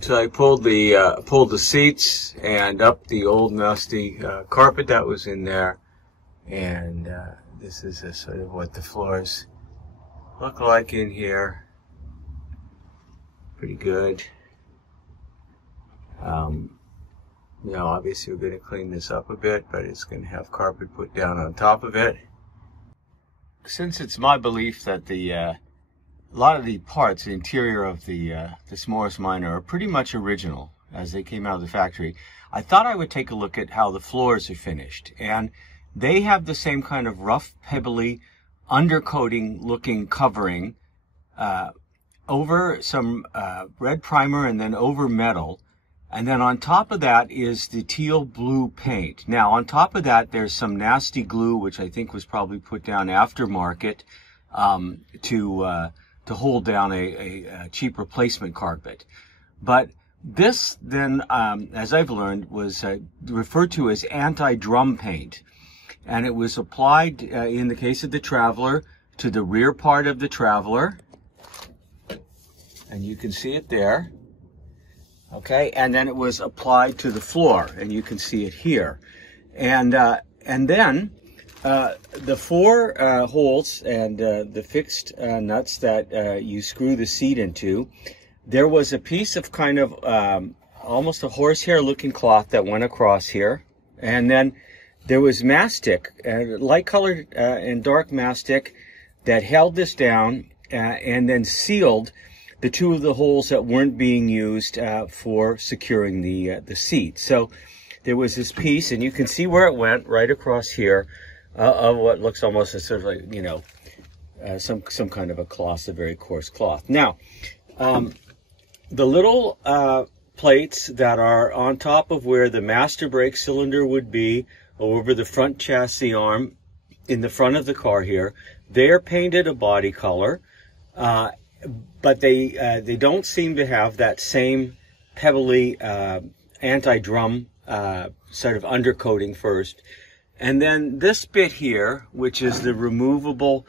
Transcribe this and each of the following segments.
So I pulled the seats and up the old nasty carpet that was in there, and this is a sort of what the floors look like in here. Pretty good. You know, obviously we're going to clean this up a bit, but it's going to have carpet put down on top of it. Since it's my belief that a lot of the parts, the interior of this Morris Minor are pretty much original as they came out of the factory, I thought I would take a look at how the floors are finished. And they have the same kind of rough, pebbly, undercoating looking covering over some red primer and then over metal. And then on top of that is the teal blue paint. Now on top of that there's some nasty glue, which I think was probably put down aftermarket to hold down a cheap replacement carpet. But this then, as I've learned, was referred to as anti-drum paint. And it was applied, in the case of the Traveler, to the rear part of the Traveler. And you can see it there. Okay, and then it was applied to the floor, and you can see it here. And then the four holes and the fixed nuts that you screw the seat into, there was a piece of kind of almost a horsehair looking cloth that went across here, and then there was mastic, light colored and dark mastic, that held this down and then sealed the two of the holes that weren't being used for securing the seat. So there was this piece, and you can see where it went right across here, of what looks almost as sort of like, you know, some kind of a cloth, a very coarse cloth. Now, the little plates that are on top of where the master brake cylinder would be, over the front chassis arm in the front of the car here, they are painted a body color. But they don't seem to have that same pebbly anti-drum sort of undercoating first. And then this bit here, which is the removable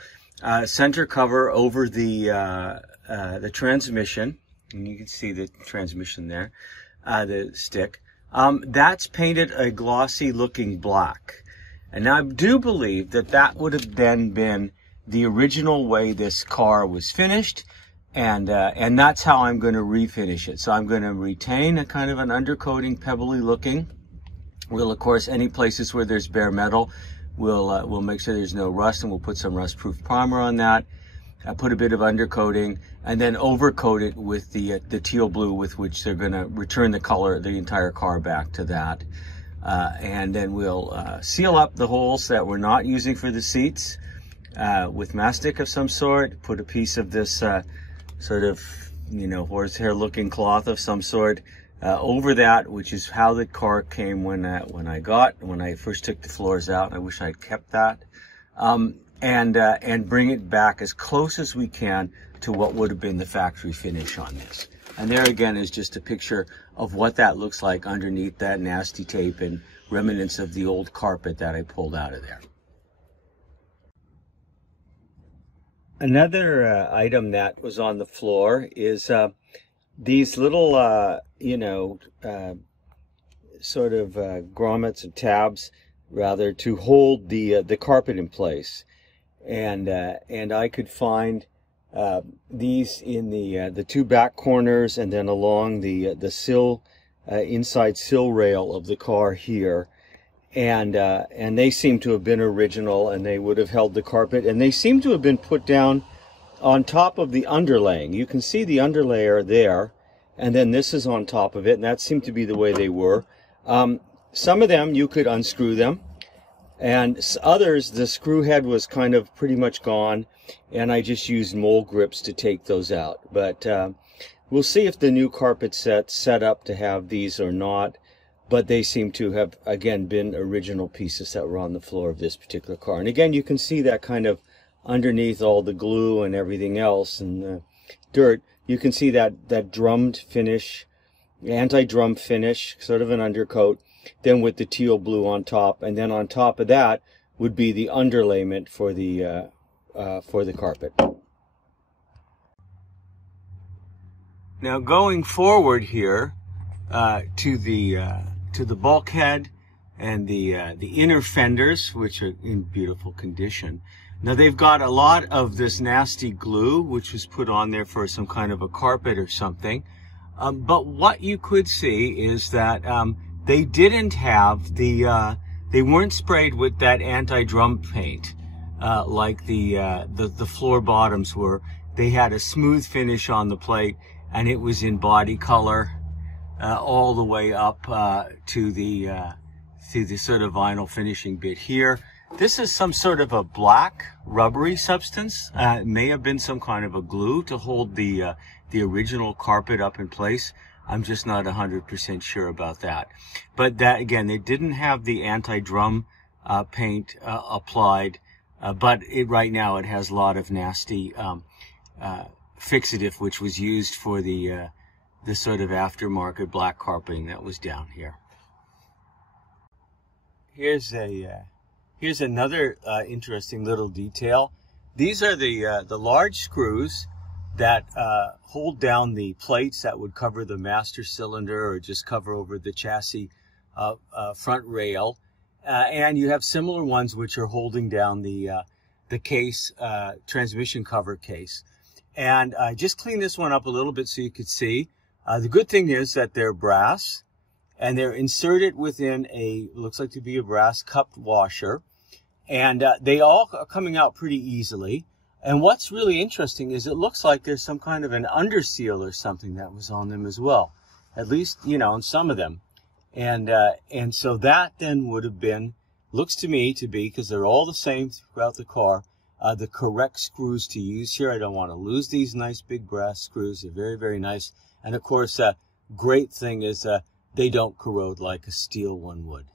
center cover over the transmission, and you can see the transmission there, the stick, that's painted a glossy looking black. And I do believe that that would have then been the original way this car was finished. And that's how I'm going to refinish it. So I'm going to retain a kind of an undercoating, pebbly looking. We'll, of course, any places where there's bare metal, we'll make sure there's no rust, and we'll put some rust-proof primer on that. Put a bit of undercoating, and then overcoat it with the teal blue, with which they're going to return the color, the entire car back to that. And then we'll seal up the holes that we're not using for the seats with mastic of some sort. Put a piece of this sort of, you know, horsehair looking cloth of some sort over that, which is how the car came when I first took the floors out. I wish I'd kept that. And bring it back as close as we can to what would have been the factory finish on this. And there again is just a picture of what that looks like underneath that nasty tape and remnants of the old carpet that I pulled out of there. Another item that was on the floor is these little, you know, sort of grommets or tabs, rather, to hold the carpet in place. And I could find these in the two back corners, and then along the sill, inside sill rail of the car here. And they seem to have been original, and they would have held the carpet, and they seem to have been put down on top of the underlaying. You can see the underlayer there, and then this is on top of it, and that seemed to be the way they were. Some of them you could unscrew them, and others the screw head was kind of pretty much gone, and I just used mole grips to take those out. But we'll see if the new carpet set up to have these or not. But they seem to have, again, been original pieces that were on the floor of this particular car. And again, you can see that kind of underneath all the glue and everything else and the dirt, you can see that drummed finish, anti-drum finish, sort of an undercoat, then with the teal blue on top. And then on top of that would be the underlayment for the carpet. Now going forward here to the bulkhead and the inner fenders, which are in beautiful condition. Now they've got a lot of this nasty glue, which was put on there for some kind of a carpet or something. But what you could see is that they didn't have they weren't sprayed with that anti-drum paint like the floor bottoms were. They had a smooth finish on the plate, and it was in body color all the way up to the sort of vinyl finishing bit here. This is some sort of a black rubbery substance. It may have been some kind of a glue to hold the original carpet up in place. I'm just not 100% sure about that. But that, again, they didn't have the anti-drum paint applied, but right now it has a lot of nasty fixative, which was used for the sort of aftermarket black carpeting that was down here. Here's another interesting little detail. These are the large screws that hold down the plates that would cover the master cylinder or just cover over the chassis front rail, and you have similar ones which are holding down the case, transmission cover case. And I just cleaned this one up a little bit so you could see. The good thing is that they're brass, and they're inserted within looks like to be a brass cupped washer. And they all are coming out pretty easily. And what's really interesting is it looks like there's some kind of an underseal or something that was on them as well. At least, you know, on some of them. And so that then would have been, looks to me to be, because they're all the same throughout the car, the correct screws to use here. I don't want to lose these nice big brass screws. They're very, very nice. And of course, great thing is they don't corrode like a steel one would.